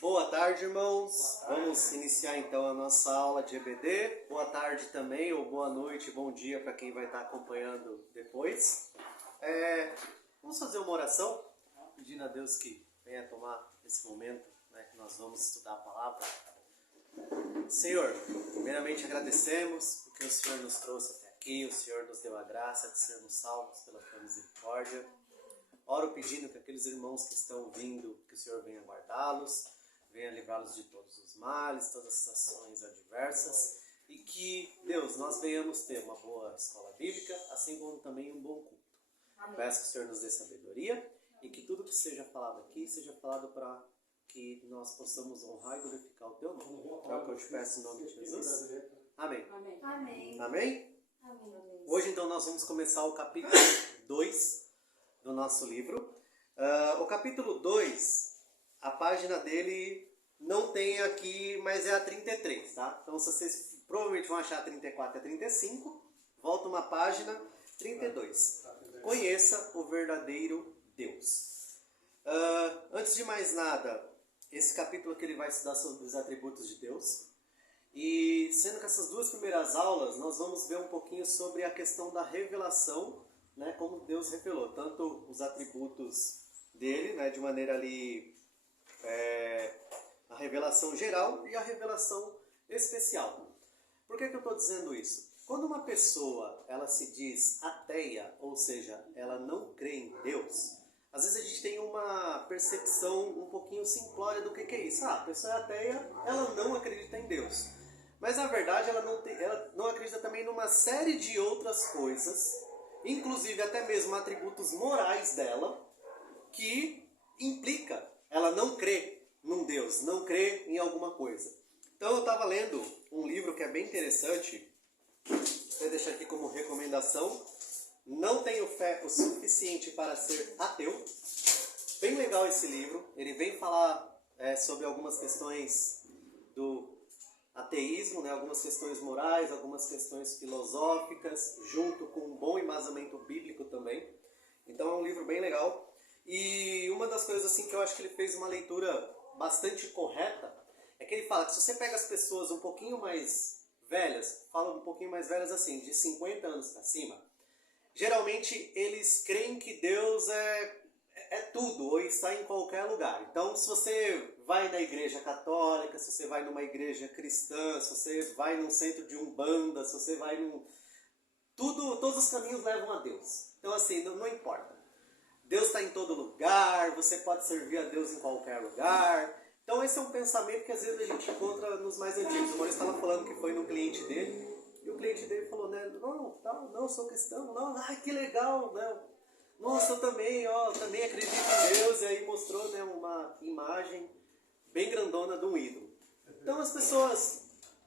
Boa tarde, irmãos. Vamos iniciar então a nossa aula de EBD. Boa tarde também, ou boa noite, bom dia para quem vai estar acompanhando depois. Vamos fazer uma oração, pedindo a Deus que venha tomar esse momento, né, que nós vamos estudar a palavra. Senhor, primeiramente agradecemos porque o Senhor nos trouxe até aqui, o Senhor nos deu a graça de sermos salvos pela tua misericórdia. Oro pedindo que aqueles irmãos que estão vindo, que o Senhor venha guardá-los, venha livrá-los de todos os males, todas as ações adversas, e que, Deus, nós venhamos ter uma boa escola bíblica, assim como também um bom culto. Amém. Peço que o Senhor nos dê sabedoria e que tudo que seja falado aqui seja falado para que nós possamos honrar e glorificar o teu nome. É o que eu te peço em nome de Jesus. Amém. Amém. Amém? Amém. Hoje então nós vamos começar o capítulo 2 do nosso livro. O capítulo 2, a página dele não tem aqui, mas é a 33, tá? Então vocês provavelmente vão achar a 34 e a 35, volta uma página, 32. Conheça o verdadeiro Deus. Antes de mais nada, esse capítulo aqui ele vai estudar sobre os atributos de Deus. E sendo que essas duas primeiras aulas, nós vamos ver um pouquinho sobre a questão da revelação, né, como Deus revelou, tanto os atributos dele, né, de maneira ali, a revelação geral e a revelação especial. Por que eu estou dizendo isso? Quando uma pessoa ela se diz ateia, ou seja, ela não crê em Deus, às vezes a gente tem uma percepção um pouquinho simplória do que é isso. A pessoa é ateia, ela não acredita em Deus. Mas na verdade ela não acredita também numa série de outras coisas, inclusive até mesmo atributos morais dela, que implica ela não crê num Deus, não crê em alguma coisa. Então eu estava lendo um livro que é bem interessante, vou deixar aqui como recomendação, Não Tenho Fé o Suficiente para Ser Ateu. Bem legal esse livro, ele vem falar sobre algumas questões do ateísmo, né? Algumas questões morais, algumas questões filosóficas, junto com um bom embasamento bíblico também. Então é um livro bem legal. E uma das coisas assim que eu acho que ele fez uma leitura bastante correta é que ele fala que se você pega as pessoas um pouquinho mais velhas, fala um pouquinho mais velhas assim, de 50 anos para cima, geralmente eles creem que Deus é tudo, ou está em qualquer lugar. Então, se você vai na igreja católica, se você vai numa igreja cristã, se você vai num centro de umbanda, se você vai num... todos os caminhos levam a Deus. Então, assim, não importa. Deus está em todo lugar, você pode servir a Deus em qualquer lugar. Então, esse é um pensamento que às vezes a gente encontra nos mais antigos. O Maurício estava falando que foi no cliente dele, e o cliente dele falou, né, não, eu sou cristão, não, ai, que legal, né? Nossa, eu também acredito em Deus. E aí mostrou, né, uma imagem bem grandona de um ídolo. Então as pessoas,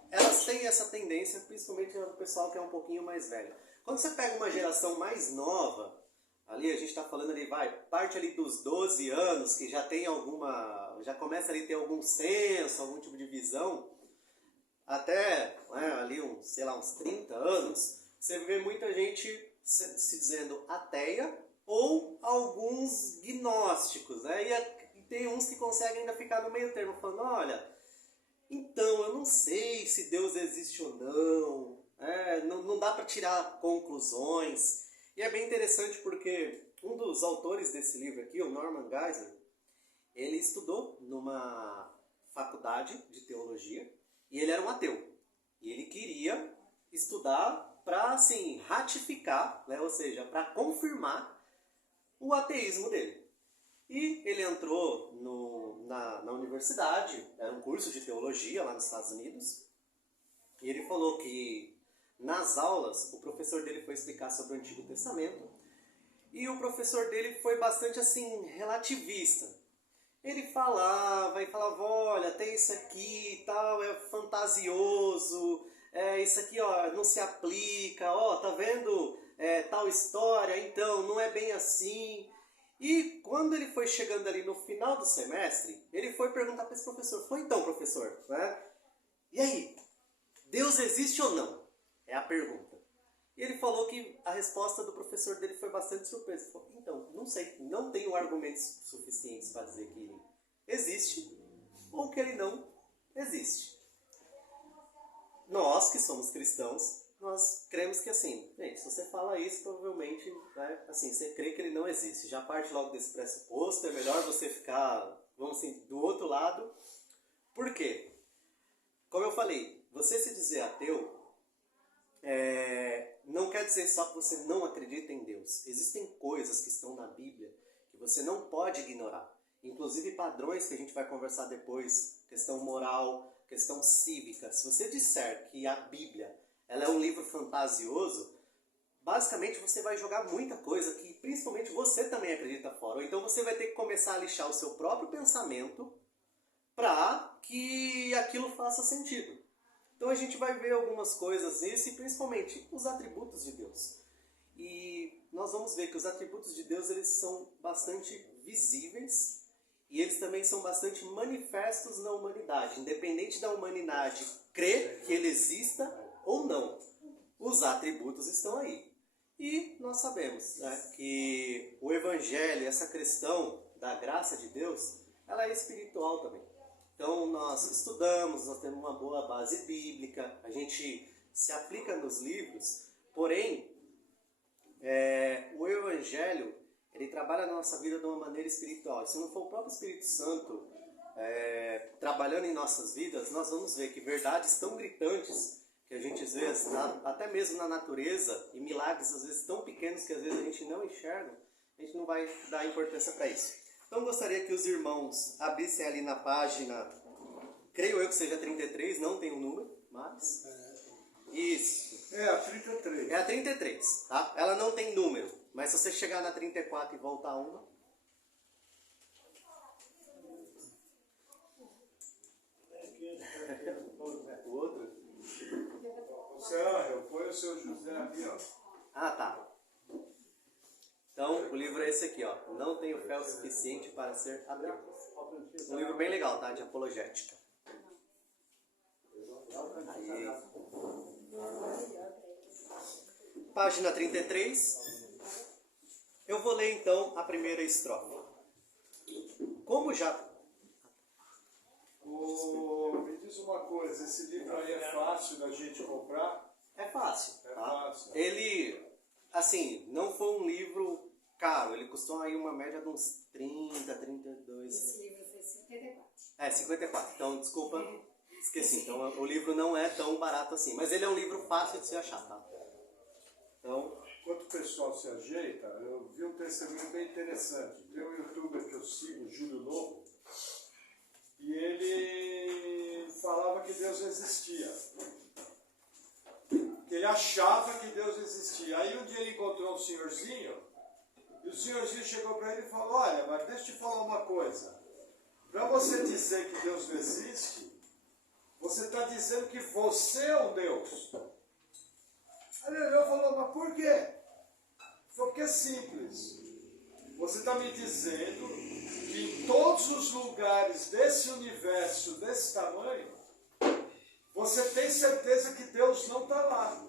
elas têm essa tendência, principalmente o pessoal que é um pouquinho mais velho. Quando você pega uma geração mais nova, ali a gente está falando ali, parte ali dos 12 anos, que já tem já começa ali a ter algum senso, algum tipo de visão, até ali uns 30 anos, você vê muita gente se dizendo ateia, ou alguns gnósticos, né? E tem uns que conseguem ainda ficar no meio termo, falando, olha, então eu não sei se Deus existe ou não dá para tirar conclusões. E é bem interessante porque um dos autores desse livro aqui, o Norman Geisler, ele estudou numa faculdade de teologia e ele era um ateu. E ele queria estudar para, assim, ratificar, né? Ou seja, para confirmar o ateísmo dele. E ele entrou na universidade, era um curso de teologia lá nos Estados Unidos, e ele falou que nas aulas o professor dele foi explicar sobre o Antigo Testamento, e o professor dele foi bastante assim, relativista. Ele falava, olha, tem isso aqui e tal, é fantasioso, isso aqui não se aplica, tá vendo tal história, então não é bem assim. E quando ele foi chegando ali no final do semestre, ele foi perguntar para esse professor, então professor, né? E aí, Deus existe ou não? É a pergunta. E ele falou que a resposta do professor dele foi bastante surpresa. Ele falou, então, não sei, não tenho argumentos suficientes para dizer que existe, ou que ele não existe. Nós que somos cristãos, nós cremos que assim, gente, se você fala isso, provavelmente, né, assim, você crê que ele não existe. Já parte logo desse pressuposto, é melhor você ficar, vamos assim, do outro lado. Por quê? Como eu falei, você se dizer ateu, não quer dizer só que você não acredita em Deus. Existem coisas que estão na Bíblia que você não pode ignorar. Inclusive padrões que a gente vai conversar depois, questão moral, questão cívica. Se você disser que a Bíblia ela é um livro fantasioso, basicamente você vai jogar muita coisa que principalmente você também acredita fora. Ou então você vai ter que começar a lixar o seu próprio pensamento para que aquilo faça sentido. Então a gente vai ver algumas coisas nisso e principalmente os atributos de Deus. E nós vamos ver que os atributos de Deus eles são bastante visíveis e eles também são bastante manifestos na humanidade. Independente da humanidade crer que ele exista ou não, os atributos estão aí. E nós sabemos, né, que o Evangelho, essa questão da graça de Deus, ela é espiritual também. Então nós estudamos, nós temos uma boa base bíblica, a gente se aplica nos livros, porém o Evangelho ele trabalha na nossa vida de uma maneira espiritual. Se não for o próprio Espírito Santo trabalhando em nossas vidas, nós vamos ver que verdades tão gritantes que a gente vê até mesmo na natureza e milagres às vezes tão pequenos que às vezes a gente não enxerga, a gente não vai dar importância para isso. Então gostaria que os irmãos abrissem ali na página, creio eu que seja 33, não tem um número, mas... Isso. É a 33. É a 33, tá? Ela não tem número, mas se você chegar na 34 e voltar uma... O outro? Você Angel, põe o seu José aqui, ó. Ah, tá. Então, o livro é esse aqui, ó. Não tenho fé o suficiente para ser ateu. Um livro bem legal, tá? De apologética. Aí. Página 33. Eu vou ler, então, a primeira estrofe. Como já... Me diz uma coisa, esse livro aí é fácil da gente comprar? É fácil, tá? É fácil. Ele, assim, não foi um livro caro. Ele custou aí uma média de uns 30, 32... Esse livro foi 54. 54. Então, desculpa, esqueci. Então, o livro não é tão barato assim. Mas ele é um livro fácil de se achar, tá? Então... Enquanto o pessoal se ajeita, eu vi um testemunho bem interessante. Tem um youtuber que eu sigo, Júlio Lobo, e ele falava que Deus existia. Que ele achava que Deus existia. Aí um dia ele encontrou um senhorzinho, e o senhorzinho chegou para ele e falou, olha, mas deixa eu te falar uma coisa. Para você dizer que Deus não existe, você está dizendo que você é um Deus. Aí ele olhou e falou, mas por quê? Ele falou, porque é simples. Você está me dizendo que em todos os lugares desse universo, desse tamanho, você tem certeza que Deus não está lá.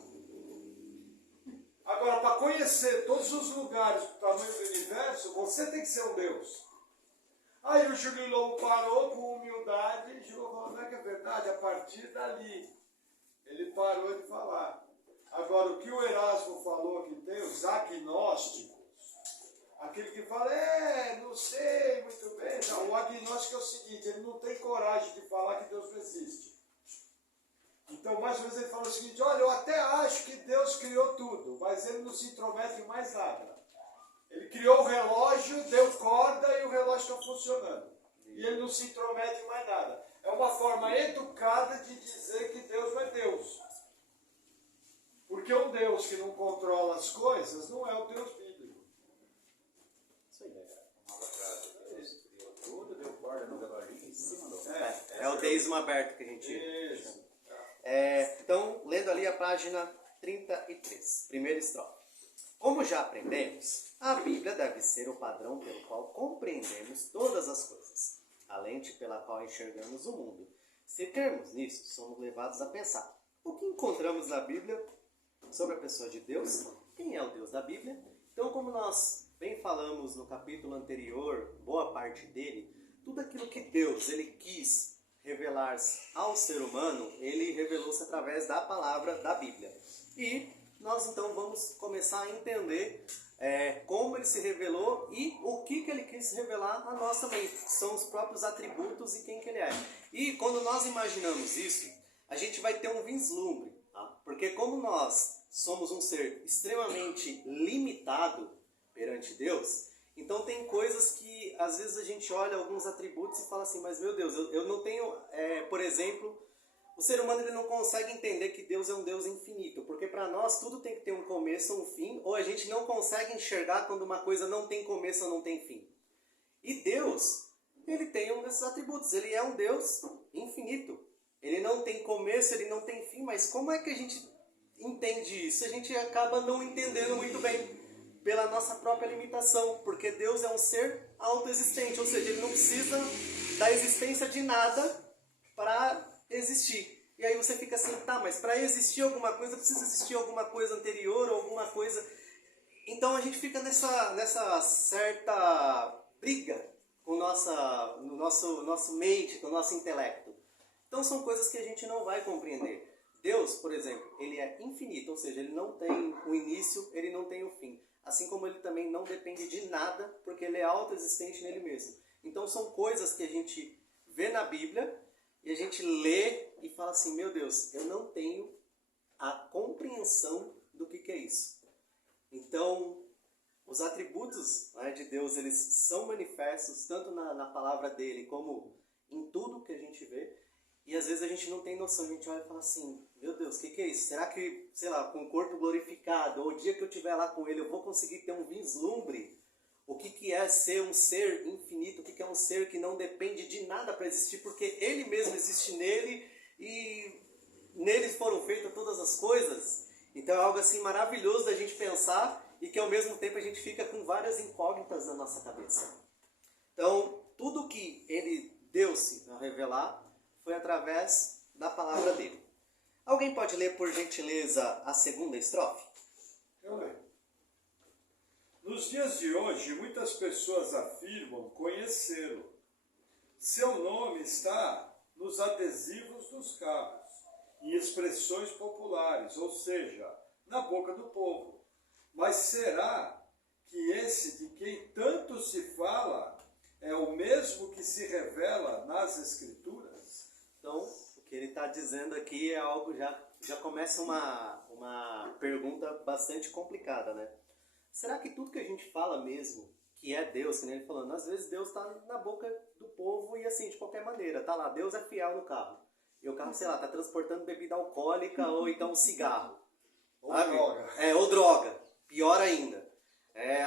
Agora, para conhecer todos os lugares do tamanho do universo, você tem que ser um Deus. Aí o Júlio Lobo parou com humildade e chegou falando, não é que é verdade, a partir dali ele parou de falar. Agora, o que o Erasmo falou que tem, os agnósticos, aquele que fala, não sei muito bem. Não, o agnóstico é o seguinte, ele não tem coragem de falar que Deus não existe. Então, mais ou menos, ele fala o seguinte, olha, eu até acho que Deus criou tudo, mas ele não se intromete em mais nada. Ele criou o relógio, deu corda e o relógio está funcionando. E ele não se intromete em mais nada. É uma forma educada de dizer que Deus não é Deus. Porque um Deus que não controla as coisas não é o Deus bíblico. Isso aí, é o deísmo aberto que a gente... Isso. Então, lendo ali a página 33, primeira estrofe. Como já aprendemos, a Bíblia deve ser o padrão pelo qual compreendemos todas as coisas, a lente pela qual enxergamos o mundo. Se crermos nisso, somos levados a pensar. O que encontramos na Bíblia sobre a pessoa de Deus? Quem é o Deus da Bíblia? Então, como nós bem falamos no capítulo anterior, boa parte dele, tudo aquilo que Deus ele quis revelar-se ao ser humano, ele revelou-se através da palavra da Bíblia. E nós então vamos começar a entender como ele se revelou e o que ele quis revelar a nós também, que são os próprios atributos e quem que ele é. E quando nós imaginamos isso, a gente vai ter um vislumbre, tá? Porque como nós somos um ser extremamente limitado perante Deus, então tem coisas que às vezes a gente olha alguns atributos e fala assim, mas meu Deus, eu não tenho, por exemplo, o ser humano ele não consegue entender que Deus é um Deus infinito, porque para nós tudo tem que ter um começo ou um fim, ou a gente não consegue enxergar quando uma coisa não tem começo ou não tem fim. E Deus, ele tem um desses atributos, ele é um Deus infinito. Ele não tem começo, ele não tem fim, mas como é que a gente entende isso? A gente acaba não entendendo muito bem pela nossa própria limitação, porque Deus é um ser autoexistente, ou seja, ele não precisa da existência de nada para existir. E aí você fica assim, tá, mas para existir alguma coisa, precisa existir alguma coisa anterior, ou alguma coisa... Então a gente fica nessa certa briga com no nosso mente, com o nosso intelecto. Então são coisas que a gente não vai compreender. Deus, por exemplo, ele é infinito, ou seja, ele não tem o início, ele não tem o fim. Assim como ele também não depende de nada, porque ele é autoexistente nele mesmo. Então são coisas que a gente vê na Bíblia e a gente lê e fala assim, meu Deus, eu não tenho a compreensão do que é isso. Então, os atributos, né, de Deus, eles são manifestos tanto na palavra dele como em tudo que a gente vê. E às vezes a gente não tem noção, a gente olha e fala assim, meu Deus, o que é isso? Será que, sei lá, com o corpo glorificado, ou o dia que eu estiver lá com ele, eu vou conseguir ter um vislumbre? O que é ser um ser infinito? O que é um ser que não depende de nada para existir? Porque ele mesmo existe nele e nele foram feitas todas as coisas. Então é algo assim maravilhoso da gente pensar e que ao mesmo tempo a gente fica com várias incógnitas na nossa cabeça. Então, tudo que ele deu-se a revelar foi através da palavra dele. Alguém pode ler, por gentileza, a segunda estrofe? Eu leio. Nos dias de hoje, muitas pessoas afirmam conhecê-lo. Seu nome está nos adesivos dos carros, em expressões populares, ou seja, na boca do povo. Mas será que esse de quem tanto se fala é o mesmo que se revela nas Escrituras? Então, o que ele está dizendo aqui é algo, já começa uma pergunta bastante complicada, né? Será que tudo que a gente fala mesmo, que é Deus, que nem ele falando, às vezes Deus está na boca do povo e assim, de qualquer maneira, tá lá, Deus é fiel no carro. E o carro, sei lá, está transportando bebida alcoólica ou então cigarro. Ou droga. Ou droga, pior ainda.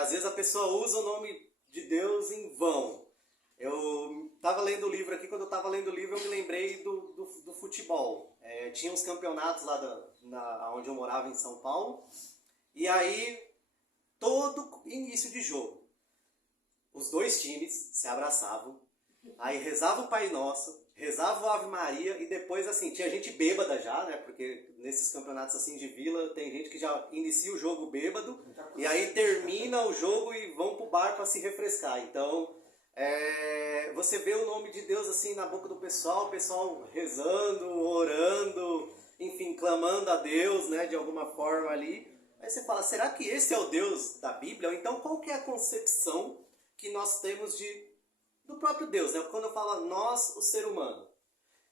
Às vezes a pessoa usa o nome de Deus em vão. Eu estava lendo o livro aqui, quando eu estava lendo o livro eu me lembrei do futebol. Tinha uns campeonatos lá onde eu morava em São Paulo, e aí todo início de jogo, os dois times se abraçavam, aí rezava o Pai Nosso, rezava o Ave Maria, e depois assim, tinha gente bêbada já, né, porque nesses campeonatos assim de vila tem gente que já inicia o jogo bêbado, e aí termina o jogo e vão pro bar para se refrescar. Então, você vê o nome de Deus assim na boca do pessoal, o pessoal rezando, orando, enfim, clamando a Deus, né, de alguma forma ali. Aí você fala, será que esse é o Deus da Bíblia? Ou então qual que é a concepção que nós temos do próprio Deus, né? Quando eu falo nós, o ser humano.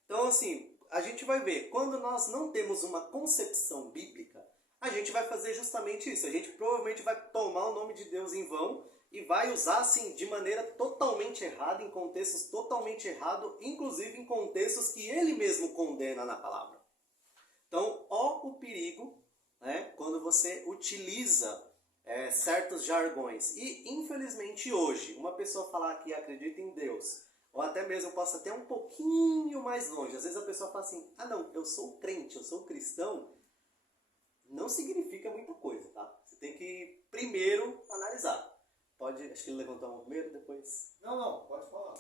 Então assim, a gente vai ver, quando nós não temos uma concepção bíblica, a gente vai fazer justamente isso. A gente provavelmente vai tomar o nome de Deus em vão e vai usar assim de maneira totalmente errada, em contextos totalmente errados, inclusive em contextos que ele mesmo condena na palavra. Então, ó o perigo, né, quando você utiliza certos jargões. E, infelizmente, hoje, uma pessoa falar que acredita em Deus, ou até mesmo possa até um pouquinho mais longe. Às vezes a pessoa fala assim, ah não, eu sou crente, eu sou cristão. Não significa muita coisa, tá? Você tem que primeiro analisar. Acho que ele levantou a mão primeiro, depois... Não, pode falar.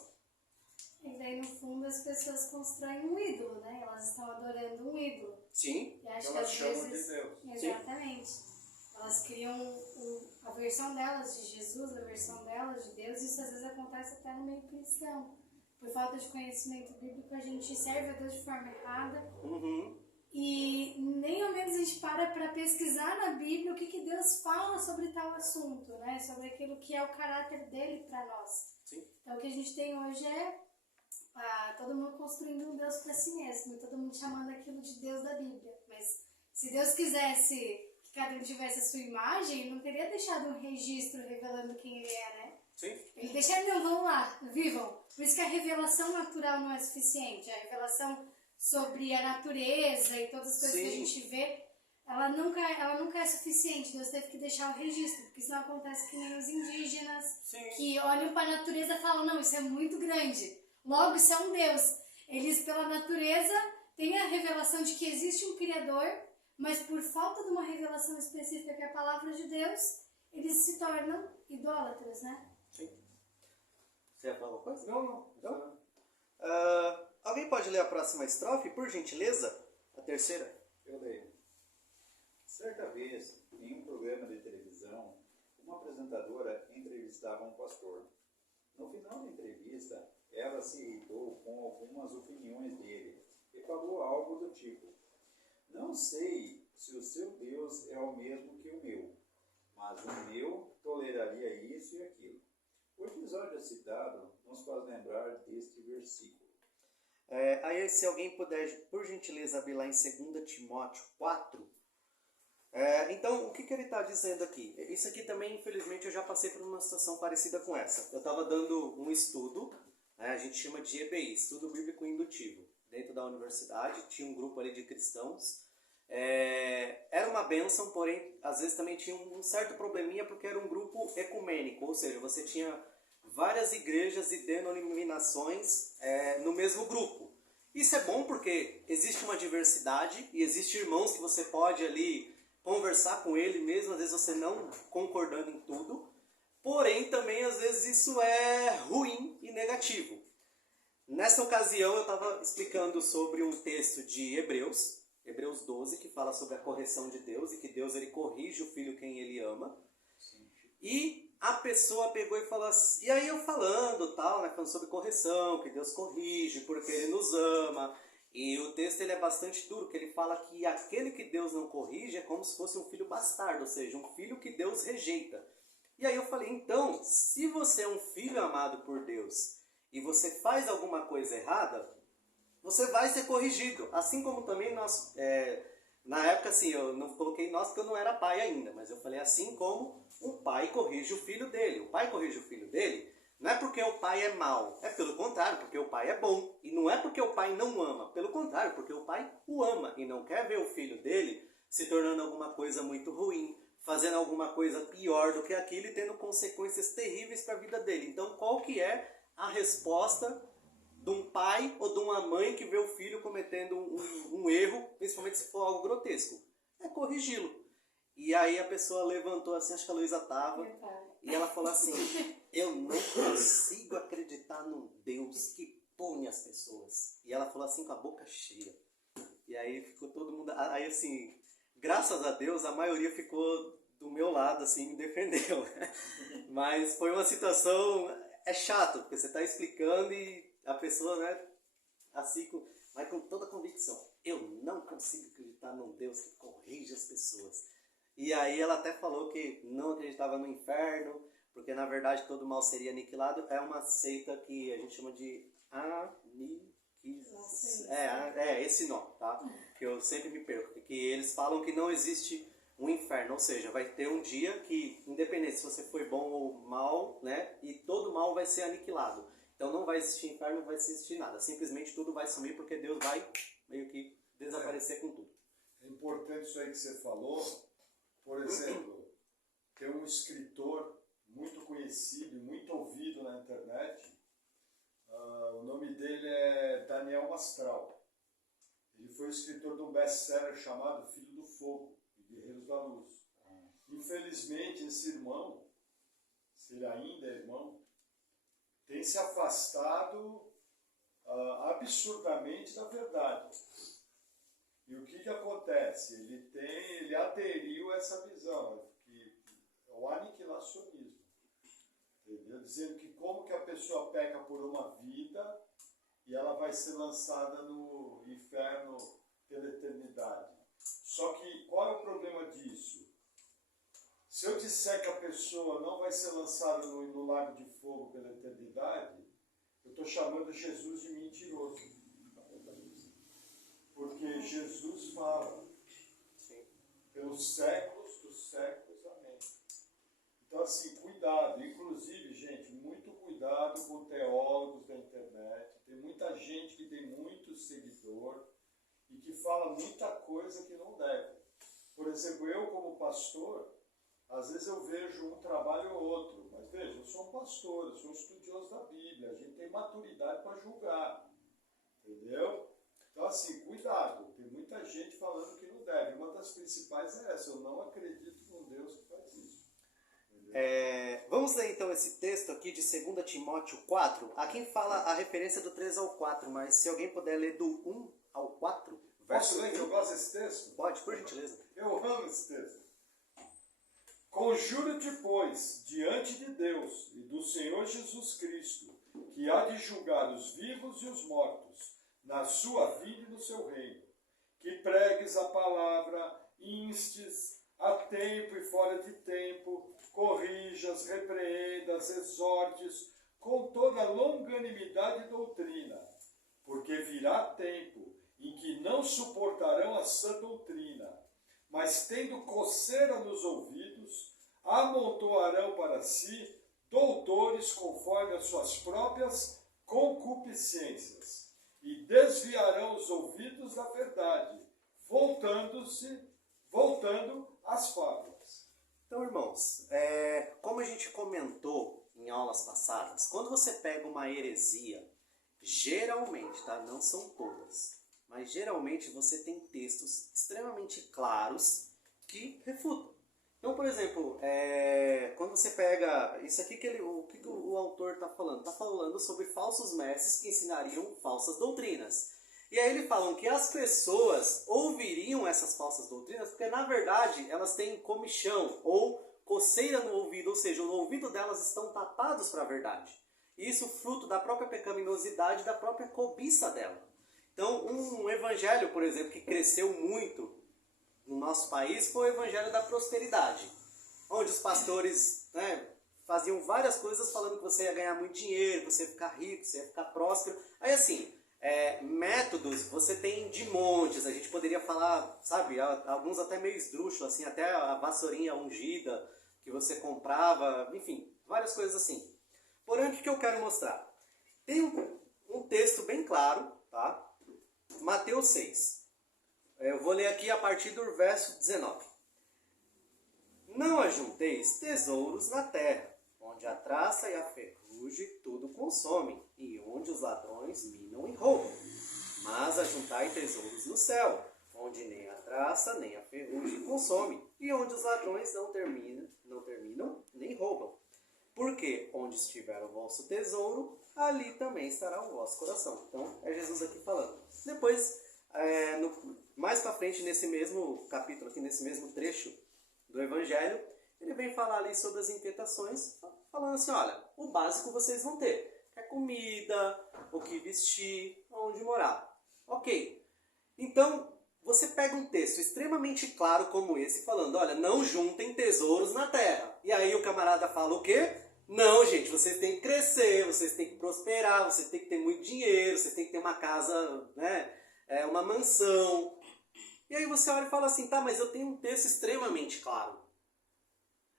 E daí, no fundo, as pessoas constroem um ídolo, né? Elas estão adorando um ídolo. Sim. E acho Que que elas às chamam vezes... de Deus. Exatamente. Sim. Elas criam a versão delas de Jesus, a versão delas de Deus. Isso às vezes acontece até no meio cristão. por falta de conhecimento bíblico, a gente serve a Deus de forma errada. Uhum. E nem ao menos a gente para pesquisar na Bíblia o que Deus fala sobre tal assunto, né? Sobre aquilo que é o caráter dele para nós. Sim. Então o que a gente tem hoje é todo mundo construindo um Deus para si mesmo, todo mundo chamando aquilo de Deus da Bíblia. Mas se Deus quisesse que cada um tivesse a sua imagem, ele não teria deixado um registro revelando quem ele é, né? Sim. Ele deixaria, não, vamos lá, vivam. Por isso que a revelação natural não é suficiente. A revelação sobre a natureza e todas as coisas que a gente vê, ela nunca é suficiente. Deus teve que deixar o registro, porque senão acontece que nem os indígenas, que olham para a natureza e falam, não, isso é muito grande, logo isso é um Deus. Eles, pela natureza, têm a revelação de que existe um Criador, mas por falta de uma revelação específica, que é a palavra de Deus, eles se tornam idólatras, né? Sim. Você ia falar alguma coisa? Não. Não? Alguém pode ler a próxima estrofe, por gentileza? A terceira? Eu leio. Certa vez, em um programa de televisão, uma apresentadora entrevistava um pastor. No final da entrevista, ela se irritou com algumas opiniões dele e falou algo do tipo: não sei se o seu Deus é o mesmo que o meu, mas o meu toleraria isso e aquilo. O episódio citado nos faz lembrar deste versículo. Aí, se alguém puder, por gentileza, abrir lá em 2 Timóteo 4. Então, o que ele está dizendo aqui? Isso aqui também, infelizmente, eu já passei por uma situação parecida com essa. Eu estava dando um estudo, né, a gente chama de EBI, Estudo Bíblico Indutivo, dentro da universidade, tinha um grupo ali de cristãos. Era uma bênção, porém, às vezes também tinha um certo probleminha, porque era um grupo ecumênico, ou seja, você tinha várias igrejas e denominações no mesmo grupo. Isso é bom porque existe uma diversidade e existem irmãos que você pode ali conversar com ele mesmo, às vezes você não concordando em tudo, porém também às vezes isso é ruim e negativo. Nessa ocasião eu estava explicando sobre um texto de Hebreus 12, que fala sobre a correção de Deus e que Deus ele corrige o filho quem ele ama. Sim. E a pessoa pegou e falou assim, e aí eu falando tal, né, falando sobre correção, que Deus corrige porque ele nos ama. E o texto ele é bastante duro, que ele fala que aquele que Deus não corrige é como se fosse um filho bastardo, ou seja, um filho que Deus rejeita. E aí eu falei, então, se você é um filho amado por Deus e você faz alguma coisa errada, você vai ser corrigido. Assim como também nós, na época assim, eu não coloquei nós porque eu não era pai ainda, mas eu falei assim como o pai corrige o filho dele. O pai corrige o filho dele, não é porque o pai é mau, é pelo contrário, porque o pai é bom. E não é porque o pai não ama, pelo contrário, porque o pai o ama e não quer ver o filho dele se tornando alguma coisa muito ruim, fazendo alguma coisa pior do que aquilo e tendo consequências terríveis para a vida dele. Então qual que é a resposta de um pai ou de uma mãe que vê o filho cometendo um erro, principalmente se for algo grotesco? É corrigi-lo. E aí a pessoa levantou assim, acho que a Luísa estava, e ela falou assim, eu não consigo acreditar num Deus que pune as pessoas. E ela falou assim com a boca cheia. E aí ficou todo mundo, aí assim, graças a Deus a maioria ficou do meu lado, assim, me defendeu. Mas foi uma situação, é chato, porque você está explicando e a pessoa, né, assim, mas com toda a convicção, eu não consigo acreditar num Deus que corrige as pessoas. E aí ela até falou que não acreditava no inferno, porque na verdade todo mal seria aniquilado. É uma seita que a gente chama de esse nome, tá? Que eu sempre me perco. Que eles falam que não existe um inferno, ou seja, vai ter um dia que, independente se você foi bom ou mal, né? E todo mal vai ser aniquilado. Então não vai existir inferno, não vai existir nada. Simplesmente tudo vai sumir porque Deus vai meio que desaparecer com tudo. É importante isso aí que você falou. Por exemplo, tem um escritor muito conhecido e muito ouvido na internet. O nome dele é Daniel Mastral. Ele foi o escritor de um best-seller chamado Filho do Fogo e Guerreiros da Luz. Infelizmente, esse irmão, se ele ainda é irmão, tem se afastado absurdamente da verdade. E o que acontece? Ele aderiu a essa visão, que é o aniquilacionismo. Entendeu? Dizendo que como que a pessoa peca por uma vida, e ela vai ser lançada no inferno pela eternidade. Só que qual é o problema disso? Se eu disser que a pessoa não vai ser lançada no lago de fogo pela eternidade, eu estou chamando Jesus de mentiroso. Porque Jesus fala, pelos séculos dos séculos, amém. Então, assim, cuidado. Inclusive, gente, muito cuidado com teólogos da internet. Tem muita gente que tem muito seguidor e que fala muita coisa que não deve. Por exemplo, eu como pastor, às vezes eu vejo um trabalho ou outro, mas veja, eu sou um pastor, eu sou um estudioso da Bíblia, a gente tem maturidade para julgar, entendeu? Então assim, cuidado, tem muita gente falando que não deve. Uma das principais é essa, eu não acredito num Deus que faz isso. Vamos ler então esse texto aqui de 2 Timóteo 4. Aqui fala a referência do 3 ao 4, mas se alguém puder ler do 1 ao 4. Posso ler que eu gosto desse texto? Pode, por gentileza. Eu amo esse texto. Conjuro-te, pois, diante de Deus e do Senhor Jesus Cristo, que há de julgar os vivos e os mortos, na sua vida e no seu reino, que pregues a palavra, instes a tempo e fora de tempo, corrijas, repreendas, exortes, com toda longanimidade e doutrina, porque virá tempo em que não suportarão a sã doutrina, mas tendo coceira nos ouvidos, amontoarão para si doutores conforme as suas próprias concupiscências, e desviarão os ouvidos da verdade, voltando às fábulas. Então, irmãos, como a gente comentou em aulas passadas, quando você pega uma heresia, geralmente, tá? Não são todas, mas geralmente você tem textos extremamente claros que refutam. Então, por exemplo, quando você pega isso aqui, o que o autor está falando? Está falando sobre falsos mestres que ensinariam falsas doutrinas. E aí ele falam que as pessoas ouviriam essas falsas doutrinas porque, na verdade, elas têm comichão ou coceira no ouvido, ou seja, o ouvido delas estão tapados para a verdade. Isso fruto da própria pecaminosidade, da própria cobiça dela. Então, um evangelho, por exemplo, que cresceu muito no nosso país foi o evangelho da prosperidade, onde os pastores faziam várias coisas falando que você ia ganhar muito dinheiro, que você ia ficar rico, você ia ficar próspero. Aí assim, métodos você tem de montes, a gente poderia falar, sabe, alguns até meio esdrúxulos, assim, até a vassourinha ungida que você comprava, enfim, várias coisas assim. Porém, o que eu quero mostrar? Tem um texto bem claro, tá? Mateus 6. Eu vou ler aqui a partir do verso 19. Não ajunteis tesouros na terra, onde a traça e a ferrugem tudo consomem, e onde os ladrões minam e roubam. Mas ajuntai tesouros no céu, onde nem a traça nem a ferrugem consomem, e onde os ladrões não terminam nem roubam. Porque onde estiver o vosso tesouro, ali também estará o vosso coração. Então, é Jesus aqui falando. Depois, mais para frente, nesse mesmo capítulo, aqui nesse mesmo trecho do Evangelho, ele vem falar ali sobre as inquietações, falando assim, olha, o básico vocês vão ter. É comida, o que vestir, onde morar. Ok. Então, você pega um texto extremamente claro como esse, falando, olha, não juntem tesouros na terra. E aí o camarada fala o quê? Não, gente, vocês têm que crescer, vocês têm que prosperar, vocês têm que ter muito dinheiro, vocês têm que ter uma casa, uma mansão. E aí você olha e fala assim, tá, mas eu tenho um texto extremamente claro.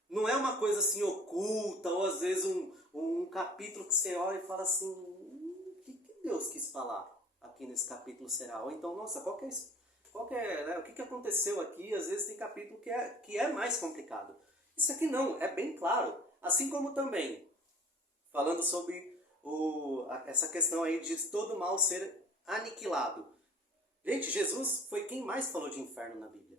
Não é uma coisa assim oculta, ou às vezes um capítulo que você olha e fala assim, o que Deus quis falar aqui nesse capítulo será? Ou então, nossa, o que aconteceu aqui? Às vezes tem capítulo que é mais complicado. Isso aqui não, é bem claro. Assim como também, falando sobre essa questão aí de todo mal ser aniquilado. Gente, Jesus foi quem mais falou de inferno na Bíblia.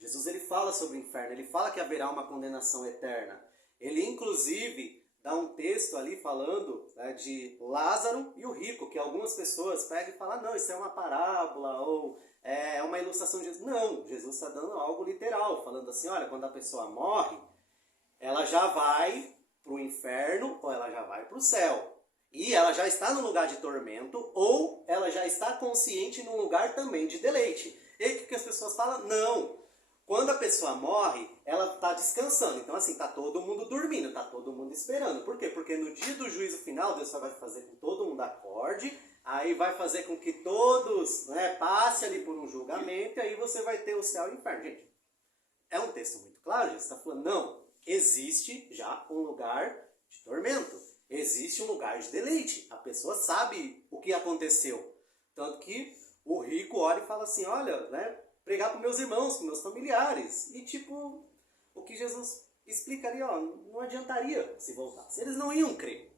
Jesus ele fala sobre o inferno, ele fala que haverá uma condenação eterna. Ele inclusive dá um texto ali falando de Lázaro e o rico, que algumas pessoas pegam e falam, não, isso é uma parábola ou é uma ilustração de Jesus. Não, Jesus está dando algo literal, falando assim, olha, quando a pessoa morre, ela já vai para o inferno ou ela já vai para o céu. E ela já está no lugar de tormento, ou ela já está consciente num lugar também de deleite. E aí o que as pessoas falam? Não. Quando a pessoa morre, ela está descansando. Então assim, está todo mundo dormindo, está todo mundo esperando. Por quê? Porque no dia do juízo final, Deus só vai fazer com que todo mundo acorde, aí vai fazer com que todos, né, passem ali por um julgamento, e aí você vai ter o céu e o inferno. Gente, é um texto muito claro, Jesus está falando, não, existe já um lugar de tormento, existe um lugar de deleite. A pessoa sabe o que aconteceu. Tanto que o rico olha e fala assim, olha, né, pregar para meus irmãos, para meus familiares. E tipo, o que Jesus explica ali, ó, não adiantaria se voltasse. Eles não iam crer.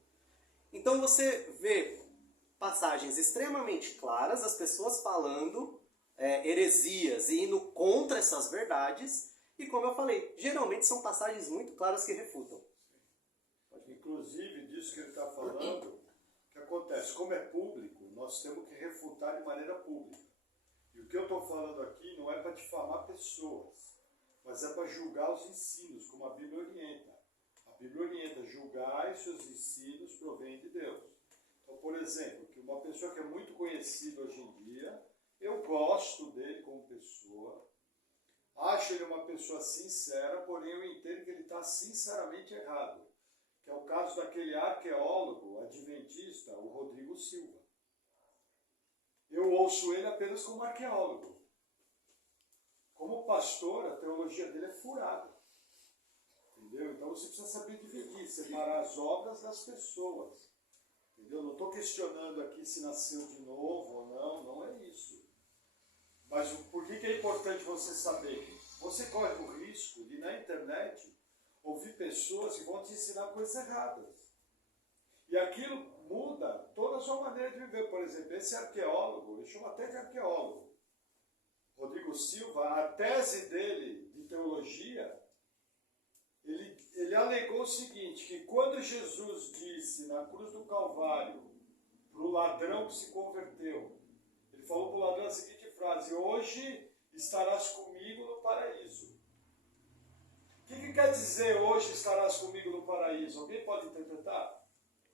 Então você vê passagens extremamente claras, as pessoas falando heresias e indo contra essas verdades. E como eu falei, geralmente são passagens muito claras que refutam. Inclusive, disso que ele está falando, o que acontece? Como é público, nós temos que refutar de maneira pública. E o que eu estou falando aqui não é para difamar pessoas, mas é para julgar os ensinos, como a Bíblia orienta. A Bíblia orienta, julgar e seus ensinos provêm de Deus. Então, por exemplo, que uma pessoa que é muito conhecida hoje em dia, eu gosto dele como pessoa, acho ele uma pessoa sincera, porém eu entendo que ele está sinceramente errado. Que é o caso daquele arqueólogo adventista, o Rodrigo Silva. Eu ouço ele apenas como arqueólogo. Como pastor, a teologia dele é furada. Entendeu? Então você precisa saber dividir, separar as obras das pessoas. Entendeu? Não estou questionando aqui se nasceu de novo ou não, não é isso. Mas por que é importante você saber? Você corre o risco de, na internet, ouvir pessoas que vão te ensinar coisas erradas. E aquilo muda toda a sua maneira de viver. Por exemplo, esse arqueólogo, ele chama até de arqueólogo, Rodrigo Silva, a tese dele de teologia, ele alegou o seguinte, que quando Jesus disse na cruz do Calvário para o ladrão que se converteu, ele falou para o ladrão a seguinte frase, hoje estarás comigo no paraíso. O que quer dizer hoje estarás comigo no paraíso? Alguém pode interpretar?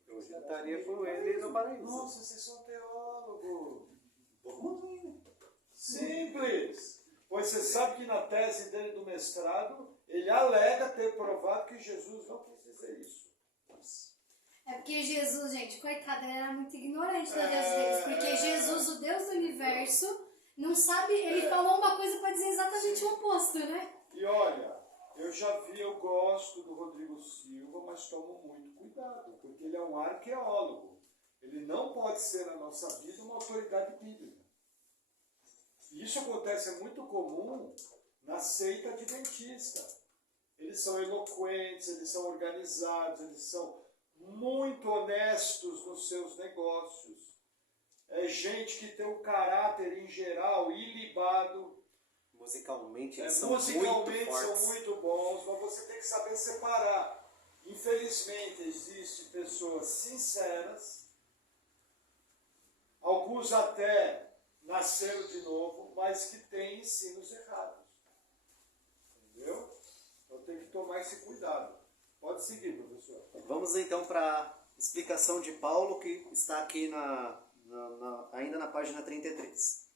Hoje eu estaria com ele no paraíso. Nossa, vocês são teólogo. Simples. Pois você sabe que na tese dele do mestrado, ele alega ter provado que Jesus não quis dizer isso. É porque Jesus, gente, coitado, ele era muito ignorante da Deus deles. Porque Jesus, o Deus do universo, não sabe, ele falou uma coisa para dizer exatamente o oposto, né? E olha, eu gosto do Rodrigo Silva, mas tomo muito cuidado, porque ele é um arqueólogo. Ele não pode ser na nossa vida uma autoridade bíblica. E isso acontece, é muito comum na seita adventista. Eles são eloquentes, eles são organizados, eles são muito honestos nos seus negócios. É gente que tem um caráter em geral ilibado. Musicalmente eles são muito fortes. São muito bons, mas você tem que saber separar. Infelizmente existem pessoas sinceras, alguns até nasceram de novo, mas que têm ensinos errados. Entendeu? Então tem que tomar esse cuidado. Pode seguir, professor. Vamos então para a explicação de Paulo, que está aqui ainda na página 33.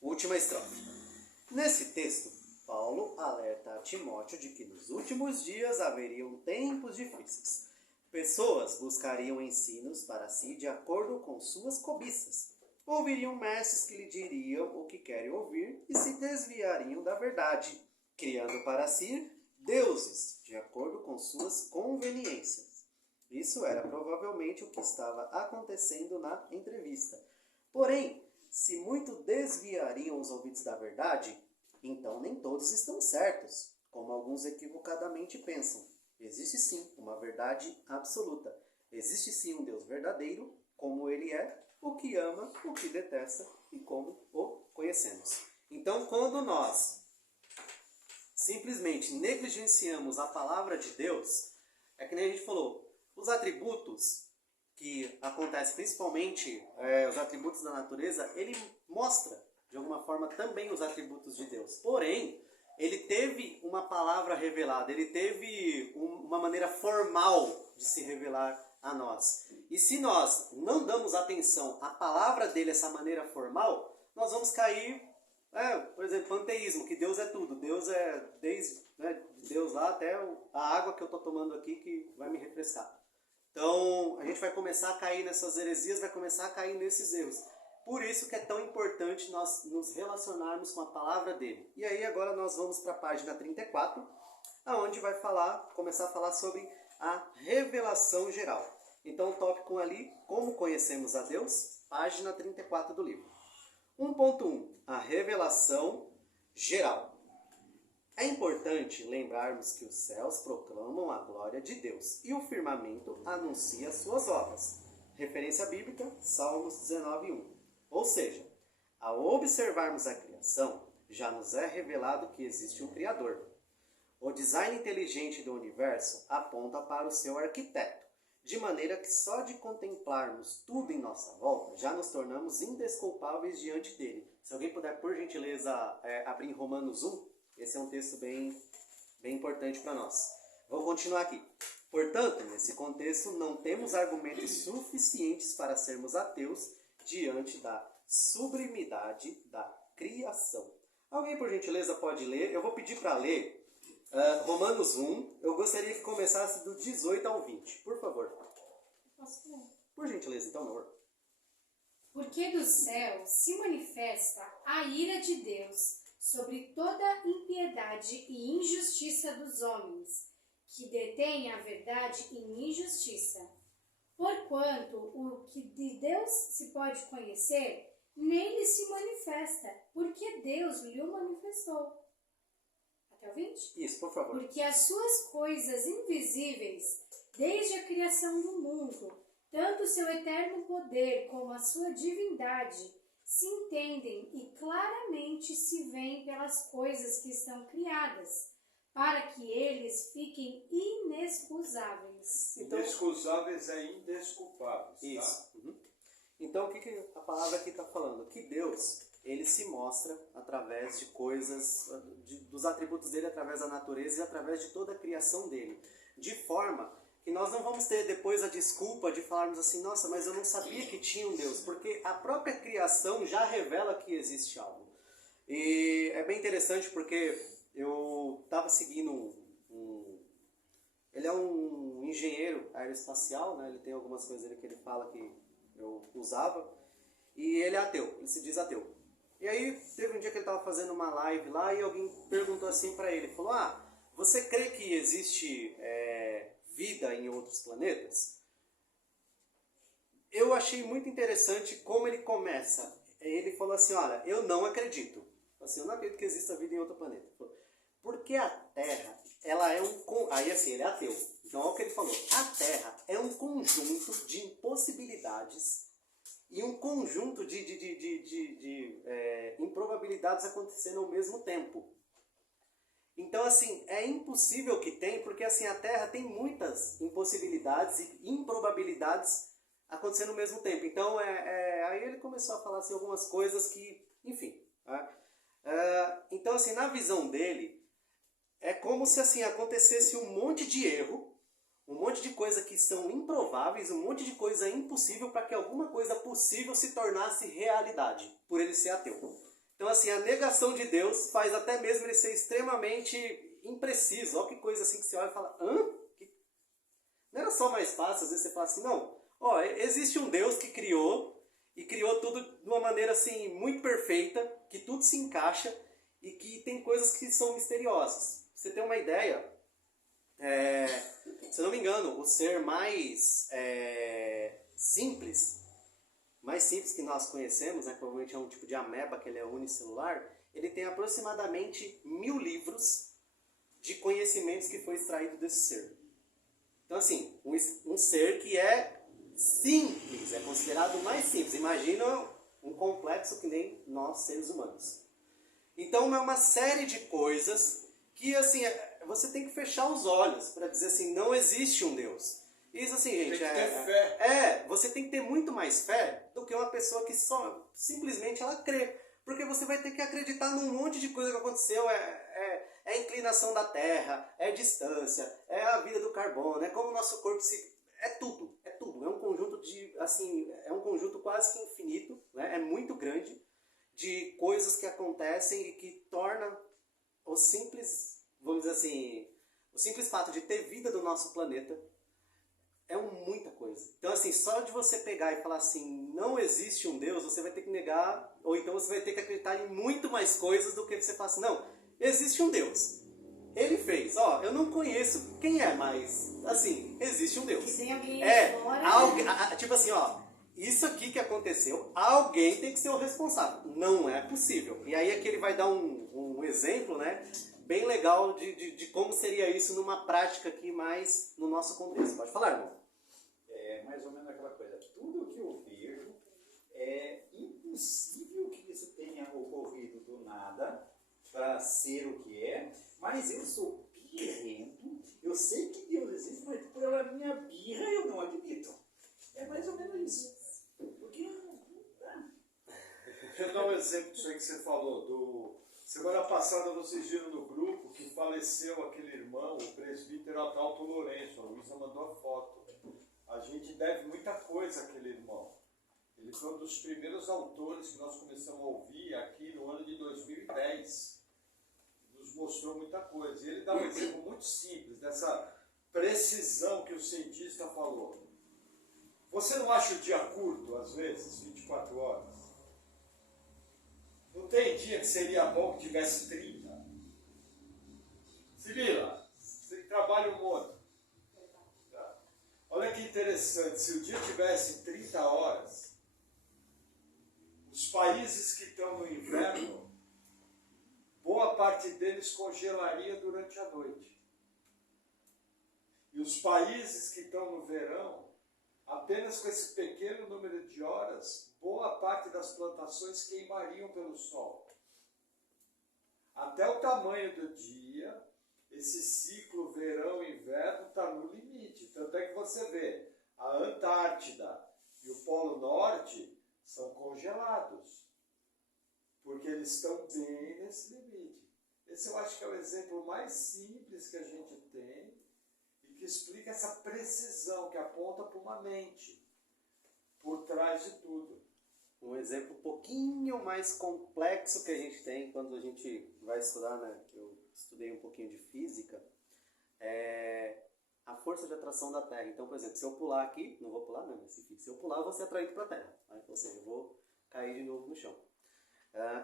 Última estrofe. Nesse texto, Paulo alerta a Timóteo de que nos últimos dias haveriam tempos difíceis. Pessoas buscariam ensinos para si de acordo com suas cobiças. Ouviriam mestres que lhe diriam o que querem ouvir e se desviariam da verdade, criando para si deuses de acordo com suas conveniências. Isso era provavelmente o que estava acontecendo na entrevista. Porém, se muito desviariam os ouvidos da verdade, então nem todos estão certos, como alguns equivocadamente pensam. Existe sim uma verdade absoluta. Existe sim um Deus verdadeiro, como ele é, o que ama, o que detesta e como o conhecemos. Então, quando nós simplesmente negligenciamos a palavra de Deus, é que nem a gente falou, os atributos que acontecem, principalmente os atributos da natureza, ele mostra, de alguma forma, também os atributos de Deus. Porém, ele teve uma palavra revelada, ele teve uma maneira formal de se revelar a nós. E se nós não damos atenção à palavra dele dessa maneira formal, nós vamos cair, por exemplo, panteísmo, que Deus é tudo. Deus é desde Deus lá até a água que eu estou tomando aqui que vai me refrescar. Então, a gente vai começar a cair nessas heresias, vai começar a cair nesses erros. Por isso que é tão importante nós nos relacionarmos com a palavra dele. E aí agora nós vamos para a página 34, aonde vai começar a falar sobre a revelação geral. Então o tópico ali, como conhecemos a Deus, página 34 do livro. 1.1, a revelação geral. É importante lembrarmos que os céus proclamam a glória de Deus e o firmamento anuncia suas obras. Referência bíblica, Salmos 19:1. Ou seja, ao observarmos a criação, já nos é revelado que existe um Criador. O design inteligente do universo aponta para o seu arquiteto, de maneira que só de contemplarmos tudo em nossa volta, já nos tornamos indesculpáveis diante dele. Se alguém puder, por gentileza, abrir em Romanos 1, esse é um texto bem importante para nós. Vou continuar aqui. Portanto, nesse contexto, não temos argumentos suficientes para sermos ateus diante da sublimidade da criação. Alguém, por gentileza, pode ler? Eu vou pedir para ler Romanos 1. Eu gostaria que começasse do 18 ao 20. Por favor. Posso ler? Por gentileza, então, meu amor. Porque do céu se manifesta a ira de Deus sobre toda impiedade e injustiça dos homens, que detêm a verdade em injustiça. Porquanto o que de Deus se pode conhecer, nele se manifesta, porque Deus lhe o manifestou. Até o 20? Isso, por favor. Porque as suas coisas invisíveis, desde a criação do mundo, tanto o seu eterno poder como a sua divindade, se entendem e claramente se veem pelas coisas que estão criadas, para que eles fiquem inexcusáveis. Então, inexcusáveis é indesculpáveis. Tá? Isso. Uhum. Então, o que a palavra aqui está falando? Que Deus, ele se mostra através de coisas, dos atributos dele, através da natureza e através de toda a criação dele. De forma que nós não vamos ter depois a desculpa de falarmos assim, nossa, mas eu não sabia que tinha um Deus, porque a própria criação já revela que existe algo. E é bem interessante porque eu estava seguindo ele é um engenheiro aeroespacial, né? Ele tem algumas coisas ali que ele fala que eu usava, e ele é ateu, ele se diz ateu. E aí teve um dia que ele estava fazendo uma live lá e alguém perguntou assim para ele, falou, você crê que existe vida em outros planetas? Eu achei muito interessante como ele começa. Ele falou assim, olha, eu não acredito. Assim, eu não acredito que exista vida em outro planeta. Porque a Terra, ela é aí assim, ele é ateu. Então olha o que ele falou. A Terra é um conjunto de impossibilidades e um conjunto de improbabilidades acontecendo ao mesmo tempo. Então, assim, é impossível que tem, porque assim, a Terra tem muitas impossibilidades e improbabilidades acontecendo ao mesmo tempo. Então, aí ele começou a falar assim, algumas coisas que, enfim. Então, assim, na visão dele, é como se assim, acontecesse um monte de erro, um monte de coisa que são improváveis, um monte de coisa impossível para que alguma coisa possível se tornasse realidade, por ele ser ateu. Então, assim, a negação de Deus faz até mesmo ele ser extremamente impreciso. Olha que coisa assim que você olha e fala, Não era só mais fácil, às vezes você fala assim, não, existe um Deus que criou, e criou tudo de uma maneira assim, muito perfeita, que tudo se encaixa, e que tem coisas que são misteriosas. Pra você ter uma ideia, se eu não me engano, o ser mais simples que nós conhecemos, né, provavelmente é um tipo de ameba, que ele é unicelular, ele tem aproximadamente 1000 livros de conhecimentos que foi extraído desse ser. Então, assim, um ser que é simples, é considerado o mais simples. Imagina um complexo que nem nós, seres humanos. Então, é uma série de coisas que, assim, você tem que fechar os olhos para dizer assim, não existe um Deus. Isso assim, gente, tem que ter fé. Você tem que ter muito mais fé do que uma pessoa que só simplesmente ela crê. Porque você vai ter que acreditar num monte de coisa que aconteceu. É a inclinação da Terra, é distância, é a vida do carbono, é como o nosso corpo se... É tudo de, assim, é um conjunto quase que infinito, né? É muito grande, de coisas que acontecem e que torna o simples, vamos dizer assim, o simples fato de ter vida do nosso planeta é muita coisa. Então, assim, só de você pegar e falar assim, não existe um Deus, você vai ter que negar, ou então você vai ter que acreditar em muito mais coisas do que você falar assim, não, existe um Deus. Ele fez, ó, eu não conheço quem é, mas, assim, existe um Deus. Que tem alguém fora. Tipo assim, ó, isso aqui que aconteceu, alguém tem que ser o responsável. Não é possível. E aí aqui ele vai dar um exemplo, né, bem legal de como seria isso numa prática aqui mais no nosso contexto. Pode falar, irmão? É mais ou menos aquela coisa. Tudo que eu vejo é impossível que isso tenha ocorrido do nada para ser o que é, mas eu sou birrento, eu sei que Deus existe, mas pela minha birra eu não admito. É mais ou menos isso. Porque não dá. Deixa eu dar um exemplo disso aí que você falou. Semana passada vocês viram no grupo que faleceu aquele irmão, o presbítero Adalto Lourenço. A Luísa mandou a foto. A gente deve muita coisa àquele irmão. Ele foi um dos primeiros autores que nós começamos a ouvir aqui no ano de 2010. Nos mostrou muita coisa. E ele dá um exemplo muito simples dessa precisão que o cientista falou. Você não acha o dia curto, às vezes, 24 horas? Não tem dia que seria bom que tivesse 30? Se vira, você trabalha um monte. Tá? Olha que interessante, se o dia tivesse 30 horas, os países que estão no inverno, boa parte deles congelaria durante a noite. E os países que estão no verão, apenas com esse pequeno número de horas, boa parte das plantações queimariam pelo sol. Até o tamanho do dia, esse ciclo verão-inverno está no limite. Tanto é que você vê, a Antártida e o Polo Norte são congelados, porque eles estão bem nesse limite. Esse eu acho que é o exemplo mais simples que a gente tem e que explica essa precisão que aponta para uma mente por trás de tudo. Um exemplo um pouquinho mais complexo que a gente tem quando a gente vai estudar, né? Eu estudei um pouquinho de física, é a força de atração da Terra. Então, por exemplo, se eu pular aqui, não vou pular, não, mas enfim, se eu pular, eu vou ser atraído para a Terra. Né? Ou seja, eu vou cair de novo no chão.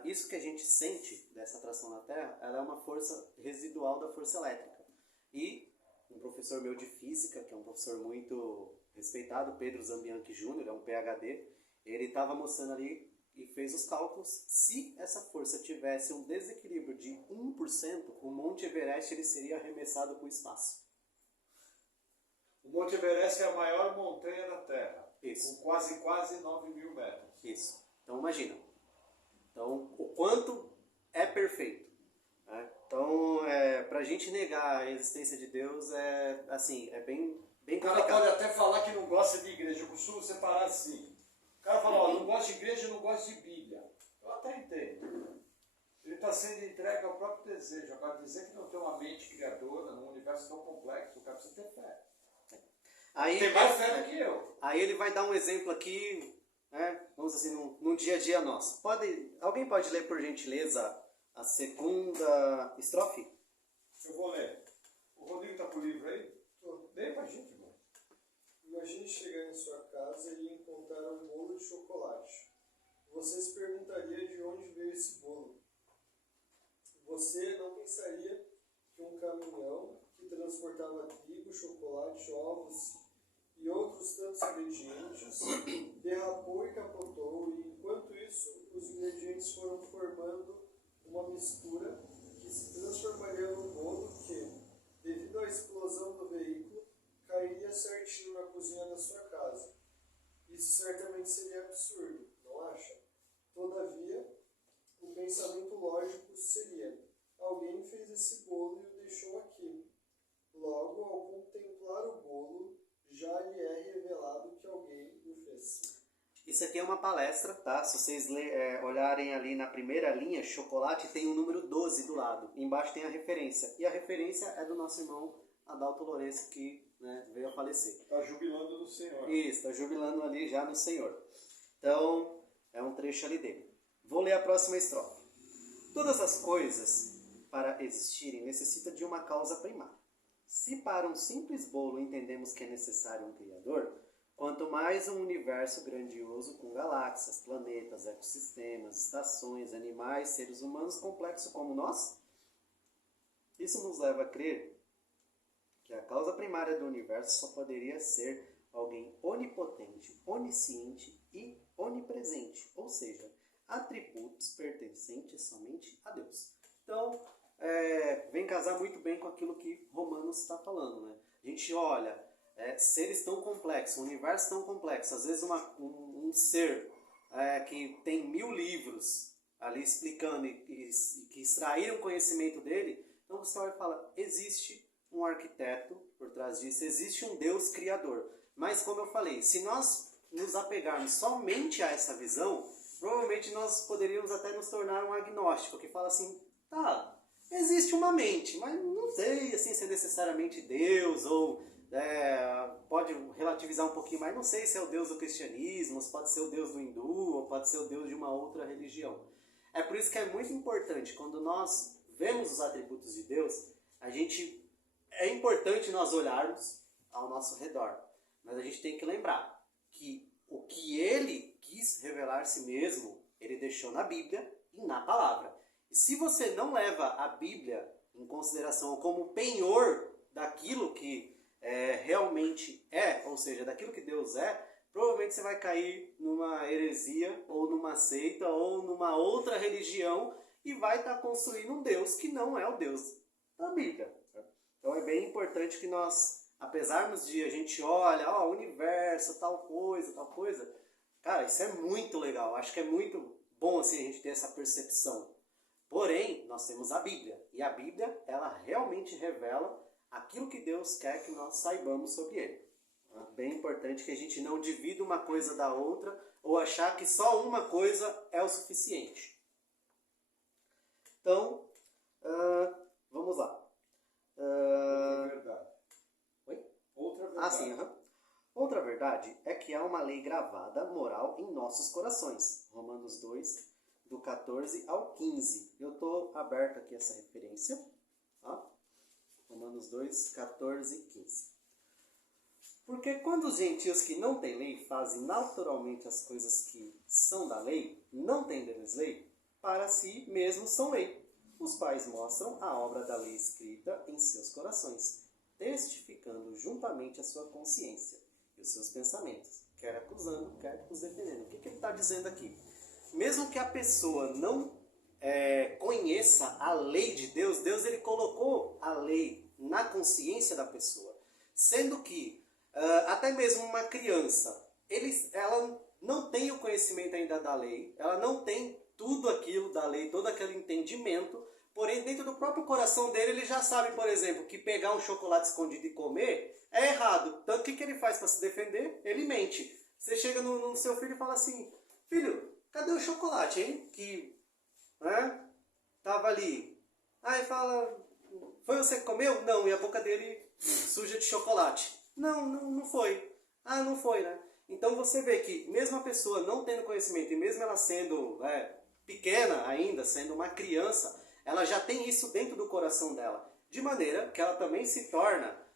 Isso que a gente sente dessa atração na Terra, ela é uma força residual da força elétrica. E um professor meu de física, que é um professor muito respeitado, Pedro Zambianchi Jr., é um PhD, ele estava mostrando ali e fez os cálculos. Se essa força tivesse um desequilíbrio de 1%, o Monte Everest ele seria arremessado para o espaço. O Monte Everest é a maior montanha da Terra, Isso. com quase 9.000 metros. Isso. Então imagina. Então, o quanto é perfeito. Né? Então, para a gente negar a existência de Deus é bem O cara complicado. pode até falar que não gosta de igreja. Eu costumo separar assim. O cara fala, ó, não gosta de igreja, não gosta de Bíblia. Eu até entendo. Ele está sendo entregue ao próprio desejo. Agora, dizer que não tem uma mente criadora num universo tão complexo, o cara precisa ter fé. Aí, Tem mais fé do que eu. Aí ele vai dar um exemplo aqui, né? Vamos dizer assim, num dia a dia nosso. Alguém pode ler, por gentileza, a segunda estrofe? Eu vou ler. O Rodrigo está com o livro aí? Leia pra gente, irmão. Imagine chegar em sua casa e encontrar um bolo de chocolate. Você se perguntaria de onde veio esse bolo. Você não pensaria que um caminhão que transportava trigo, chocolate, ovos e outros tantos ingredientes derrapou e capotou, e enquanto isso os ingredientes foram formando uma mistura que se transformaria num bolo que, devido à explosão do veículo, cairia certinho na cozinha da sua casa. Isso certamente seria absurdo, não acha? Todavia, o pensamento lógico seria: alguém fez esse bolo e o deixou aqui. Logo, ao contemplar o bolo, já lhe é revelado que alguém o fez. Isso aqui é uma palestra, tá? Se vocês olharem ali na primeira linha, chocolate, tem o número 12 do lado. Embaixo tem a referência. E a referência é do nosso irmão Adalto Lourenço, que né, veio a falecer. Está jubilando no Senhor. Isso, está jubilando ali já no Senhor. Então, é um trecho ali dele. Vou ler a próxima estrofe. Todas as coisas, para existirem, necessitam de uma causa primária. Se para um simples bolo entendemos que é necessário um Criador, quanto mais um universo grandioso com galáxias, planetas, ecossistemas, estações, animais, seres humanos complexos como nós. Isso nos leva a crer que a causa primária do universo só poderia ser alguém onipotente, onisciente e onipresente, ou seja, atributos pertencentes somente a Deus. Então, vem casar muito bem com aquilo que Romanos está falando, né? A gente olha, seres tão complexos, um universo tão complexo, às vezes um ser que tem 1000 livros ali explicando e que extraíram conhecimento dele, então você olha e fala, existe um arquiteto por trás disso, existe um Deus criador. Mas como eu falei, se nós nos apegarmos somente a essa visão, provavelmente nós poderíamos até nos tornar um agnóstico, que fala assim, tá, existe uma mente, mas não sei assim, se é necessariamente Deus, ou pode relativizar um pouquinho mais, não sei se é o Deus do cristianismo, se pode ser o Deus do hindu, ou pode ser o Deus de uma outra religião. É por isso que é muito importante, quando nós vemos os atributos de Deus, é importante nós olharmos ao nosso redor, mas a gente tem que lembrar que o que ele quis revelar a si mesmo, ele deixou na Bíblia e na palavra. E se você não leva a Bíblia em consideração como penhor daquilo que realmente ou seja, daquilo que Deus provavelmente você vai cair numa heresia, ou numa seita, ou numa outra religião, e vai estar construindo um Deus que não é o Deus da Bíblia. Então é bem importante que nós, apesar de a gente olha, o universo, tal coisa, cara, isso é muito legal. Acho que é muito bom assim, a gente ter essa percepção. Porém, nós temos a Bíblia. E a Bíblia, ela realmente revela aquilo que Deus quer que nós saibamos sobre Ele. É bem importante que a gente não divida uma coisa da outra ou achar que só uma coisa é o suficiente. Então, vamos lá. Outra verdade. Oi? Outra verdade. Sim. Outra verdade é que há uma lei gravada moral em nossos corações. Romanos 2, do 14 ao 15. Eu estou aberto aqui a essa referência. Tá? Romanos 2, 14 e 15. Porque quando os gentios que não têm lei fazem naturalmente as coisas que são da lei, não têm deles lei, para si mesmos são lei. Os pais mostram a obra da lei escrita em seus corações, testificando juntamente a sua consciência e os seus pensamentos, quer acusando, quer os defendendo. O que ele está dizendo aqui? Mesmo que a pessoa não conheça a lei de Deus, Deus ele colocou a lei na consciência da pessoa. Sendo que até mesmo uma criança, ela não tem o conhecimento ainda da lei, ela não tem tudo aquilo da lei, todo aquele entendimento, porém dentro do próprio coração dele ele já sabe, por exemplo, que pegar um chocolate escondido e comer é errado. Tanto que ele faz para se defender? Ele mente. Você chega no seu filho e fala assim, filho, cadê o chocolate, hein? Que tava ali. Aí fala, foi você que comeu? Não, e a boca dele suja de chocolate. Não foi. Não foi, né? Então você vê que mesmo a pessoa não tendo conhecimento, e mesmo ela sendo pequena ainda, sendo uma criança, ela já tem isso dentro do coração dela. De maneira que ela também se torna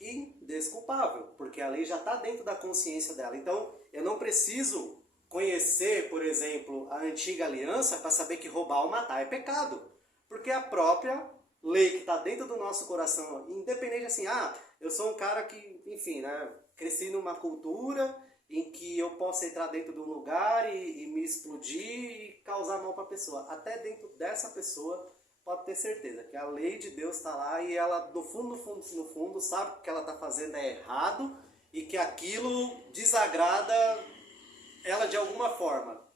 indesculpável, porque a lei já está dentro da consciência dela. Então eu não preciso conhecer, por exemplo, a antiga aliança para saber que roubar ou matar é pecado. Porque a própria lei que está dentro do nosso coração, independente assim, eu sou um cara que, enfim, cresci numa cultura em que eu posso entrar dentro de um lugar e me explodir e causar mal para a pessoa. Até dentro dessa pessoa pode ter certeza que a lei de Deus está lá e ela, no fundo, sabe que o que ela está fazendo é errado e que aquilo desagrada ela de alguma forma.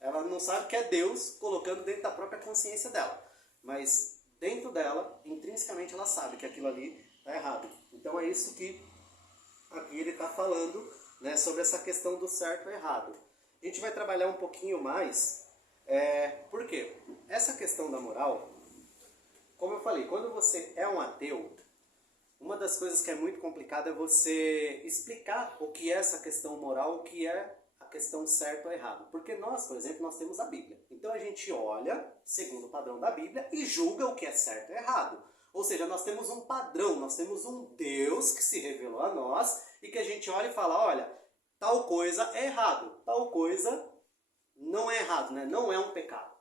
Ela não sabe que é Deus colocando dentro da própria consciência dela. Mas dentro dela, intrinsecamente, ela sabe que aquilo ali está errado. Então é isso que aqui ele está falando, né, sobre essa questão do certo e errado. A gente vai trabalhar um pouquinho mais. Por quê? Essa questão da moral, como eu falei, quando você é um ateu, uma das coisas que é muito complicada é você explicar o que é essa questão moral, o que é a questão certo ou errado. Porque nós, por exemplo, nós temos a Bíblia. Então a gente olha, segundo o padrão da Bíblia, e julga o que é certo ou errado. Ou seja, nós temos um padrão, nós temos um Deus que se revelou a nós e que a gente olha e fala, olha, tal coisa é errado, tal coisa não é errado, né? Não é um pecado.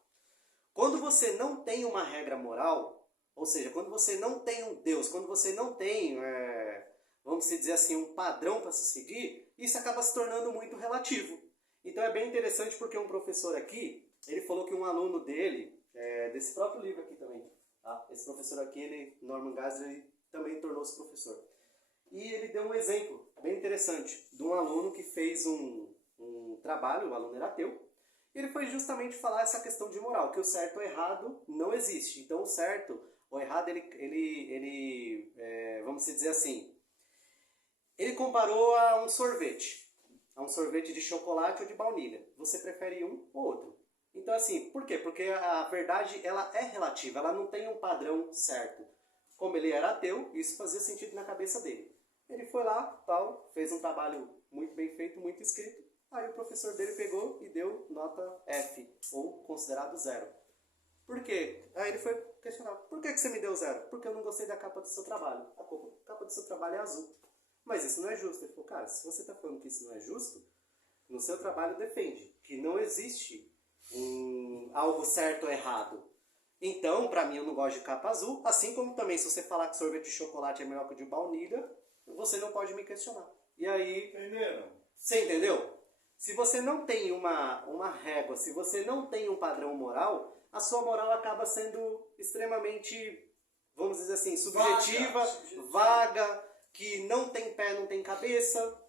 Quando você não tem uma regra moral, ou seja, quando você não tem um Deus, quando você não tem, vamos dizer assim, um padrão para se seguir, isso acaba se tornando muito relativo. Então é bem interessante porque um professor aqui, ele falou que um aluno dele, desse próprio livro aqui também, tá? Esse professor aqui, ele, Norman Geisler, ele também tornou-se professor. E ele deu um exemplo bem interessante de um aluno que fez um trabalho, o aluno era ateu. Ele foi justamente falar essa questão de moral, que o certo ou errado não existe. Então o certo ou errado, vamos dizer assim, ele comparou a um sorvete de chocolate ou de baunilha. Você prefere um ou outro? Então assim, por quê? Porque a verdade ela é relativa, ela não tem um padrão certo. Como ele era ateu, isso fazia sentido na cabeça dele. Ele foi lá, tal, fez um trabalho muito bem feito, muito escrito. Aí o professor dele pegou e deu nota F, ou considerado 0. Por quê? Aí ele foi questionar, por que você me deu 0? Porque eu não gostei da capa do seu trabalho. A capa do seu trabalho é azul. Mas isso não é justo. Ele falou, cara, se você está falando que isso não é justo, no seu trabalho defende que não existe algo certo ou errado. Então, pra mim, eu não gosto de capa azul, assim como também se você falar que sorvete de chocolate é melhor que o de baunilha, você não pode me questionar. E aí... Entenderam? Você entendeu? Se você não tem uma régua, se você não tem um padrão moral, a sua moral acaba sendo extremamente, vamos dizer assim, subjetiva, vaga, que não tem pé, não tem cabeça.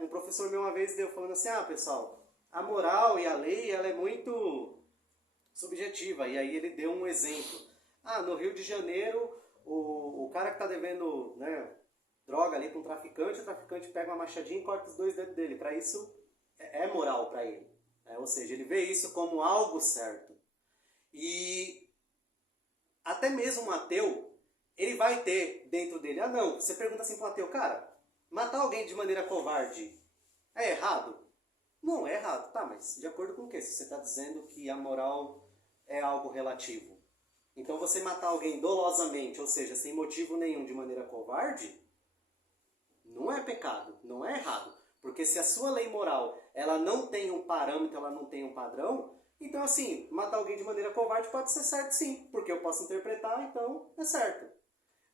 Um professor meu uma vez deu falando assim, pessoal, a moral e a lei ela é muito subjetiva. E aí ele deu um exemplo. No Rio de Janeiro, o cara que está devendo, né, droga ali para um traficante, o traficante pega uma machadinha e corta os 2 dedos dele. Para isso, é moral para ele. Ou seja, ele vê isso como algo certo. E até mesmo um ateu, ele vai ter dentro dele, não. Você pergunta assim para um ateu, cara, matar alguém de maneira covarde é errado? Não é errado. Tá, mas de acordo com o quê? Se você está dizendo que a moral é algo relativo. Então você matar alguém dolosamente, ou seja, sem motivo nenhum, de maneira covarde, não é pecado, não é errado. Porque se a sua lei moral ela não tem um parâmetro, ela não tem um padrão, então assim, matar alguém de maneira covarde pode ser certo sim, porque eu posso interpretar, então é certo.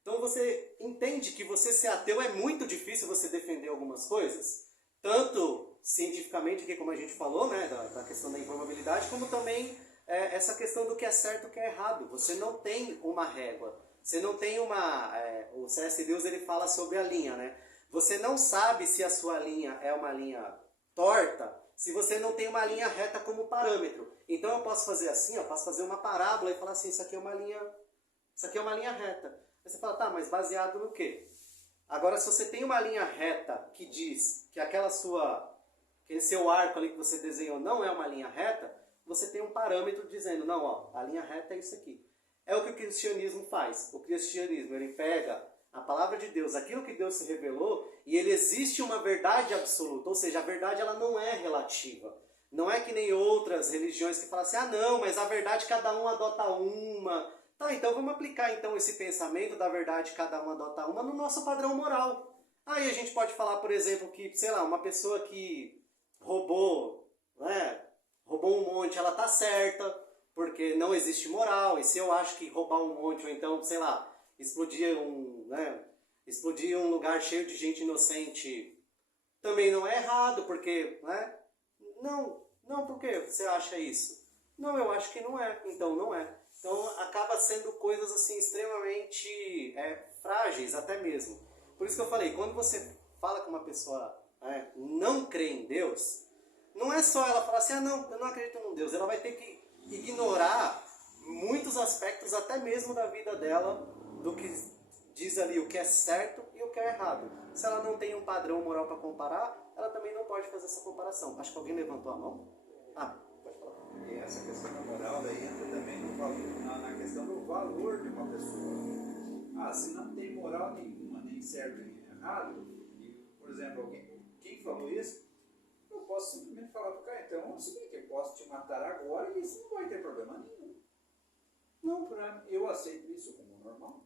Então você entende que você ser ateu é muito difícil você defender algumas coisas, tanto cientificamente, aqui como a gente falou, né, da questão da improbabilidade, como também essa questão do que é certo e o que é errado. Você não tem uma régua, você não tem o C.S. Lewis ele fala sobre a linha, né? Você não sabe se a sua linha é uma linha torta, se você não tem uma linha reta como parâmetro. Então eu posso fazer assim, eu posso fazer uma parábola e falar assim, isso aqui é uma linha reta. Aí você fala, tá, mas baseado no quê? Agora, se você tem uma linha reta que diz que aquele seu arco ali que você desenhou não é uma linha reta, você tem um parâmetro dizendo, não, ó, a linha reta é isso aqui. É o que o cristianismo faz. O cristianismo, ele pega a palavra de Deus, aquilo que Deus se revelou, e ele existe uma verdade absoluta, ou seja, a verdade ela não é relativa. Não é que nem outras religiões que falam assim, não, mas a verdade cada um adota uma. Tá, então vamos aplicar então esse pensamento da verdade cada um adota uma no nosso padrão moral. Aí a gente pode falar, por exemplo, que, sei lá, uma pessoa que roubou um monte, ela tá certa, porque não existe moral, e se eu acho que roubar um monte, ou então, sei lá, explodir um lugar cheio de gente inocente também não é errado, porque, né? Não, por que você acha isso? Não, eu acho que não é, então não é. Então acaba sendo coisas assim extremamente frágeis até mesmo. Por isso que eu falei, quando você fala com uma pessoa não crê em Deus, não é só ela falar assim, não, eu não acredito em Deus, ela vai ter que ignorar muitos aspectos até mesmo da vida dela, do que diz ali o que é certo e o que é errado. Se ela não tem um padrão moral para comparar, ela também não pode fazer essa comparação. Acho que alguém levantou a mão. Pode falar. E essa questão da moral daí entra também na questão do valor de uma pessoa. Se não tem moral nenhuma, nem certo e errado, e, por exemplo, quem falou isso, eu posso simplesmente falar para o cara, então é o seguinte, eu posso te matar agora e isso não vai ter problema nenhum. Não, eu aceito isso como normal.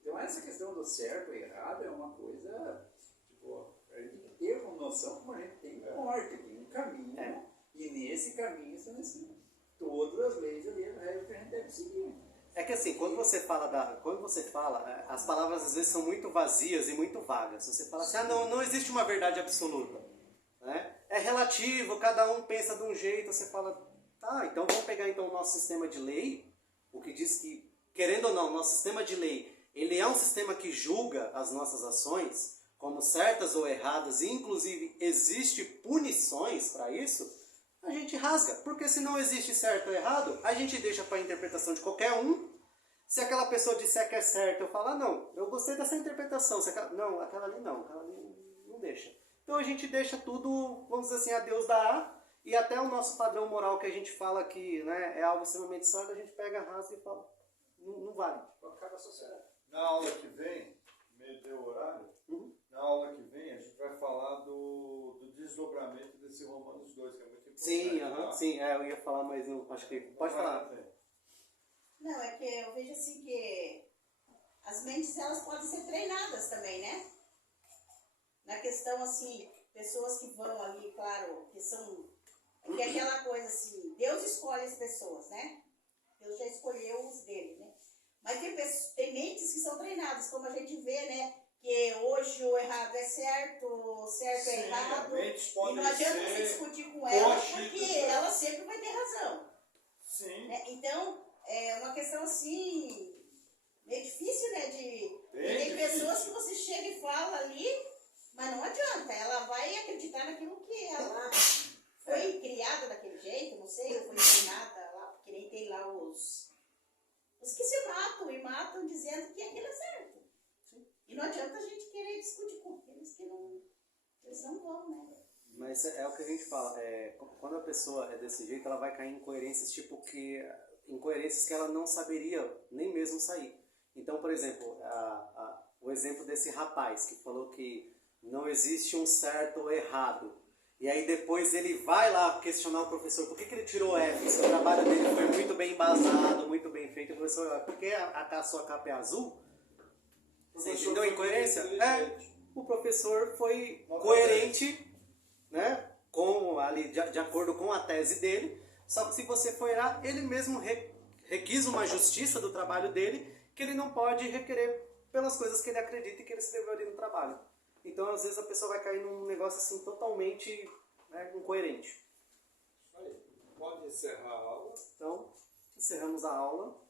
Então essa questão do certo e errado é uma coisa, tipo, a gente tem que ter uma noção como a gente tem morte, tem um caminho, e nesse caminho são assim, todas as leis ali, a regra que a gente deve seguir. É que assim, quando você fala, as palavras às vezes são muito vazias e muito vagas. Você fala assim, não existe uma verdade absoluta. Né? É relativo, cada um pensa de um jeito, você fala, tá, então vamos pegar então o nosso sistema de lei, o que diz que, querendo ou não, nosso sistema de lei, ele é um sistema que julga as nossas ações como certas ou erradas, e inclusive existe punições para isso, a gente rasga. Porque se não existe certo ou errado, a gente deixa para a interpretação de qualquer um. Se aquela pessoa disser que é certo, eu falo, não, eu gostei dessa interpretação. Não, aquela ali não deixa. Então a gente deixa tudo, vamos dizer assim, a Deus dará, e até o nosso padrão moral que a gente fala que, né, é algo extremamente sábio, a gente pega, rasga e fala, não vale. Acaba a sociedade. Na aula que vem, meio deu horário, na aula que vem a gente vai falar do desdobramento desse Romanos 2, que é muito importante. Sim, tá? sim, eu ia falar, mas não, acho que pode falar. Não, é que eu vejo assim que as mentes elas podem ser treinadas também, né? Na questão assim, pessoas que vão ali, claro, que são... Que é aquela coisa assim, Deus escolhe as pessoas, né? Deus já escolheu os dele, né? Mas tem mentes que são treinadas, como a gente vê, né? Que hoje o errado é certo, o certo é errado. E não adianta você discutir com ela, porque ela sempre vai ter razão. Sim. Né? Então, é uma questão assim, meio difícil, né? Tem pessoas que você chega e fala ali, mas não adianta, ela vai acreditar naquilo que ela foi criada daquele jeito, não sei, ou foi treinada lá, porque nem tem lá os que se matam e matam dizendo que aquilo é certo. E não adianta a gente querer discutir com aqueles que eles não vão, né? Mas é o que a gente fala, quando a pessoa é desse jeito, ela vai cair em incoerências, incoerências que ela não saberia nem mesmo sair. Então, por exemplo, o exemplo desse rapaz que falou que não existe um certo ou errado. E aí depois ele vai lá questionar o professor, por que ele tirou F? Se o trabalho dele foi muito bem embasado, muito bem feito. O professor, por que a sua capa é azul? Você entendeu a incoerência? O professor foi coerente, né, de acordo com a tese dele, só que se você for olhar, ele mesmo requis uma justiça do trabalho dele, que ele não pode requerer pelas coisas que ele acredita e que ele escreveu ali no trabalho. Então, às vezes, a pessoa vai cair num negócio assim totalmente, né, incoerente. Aí, pode encerrar a aula. Então, encerramos a aula.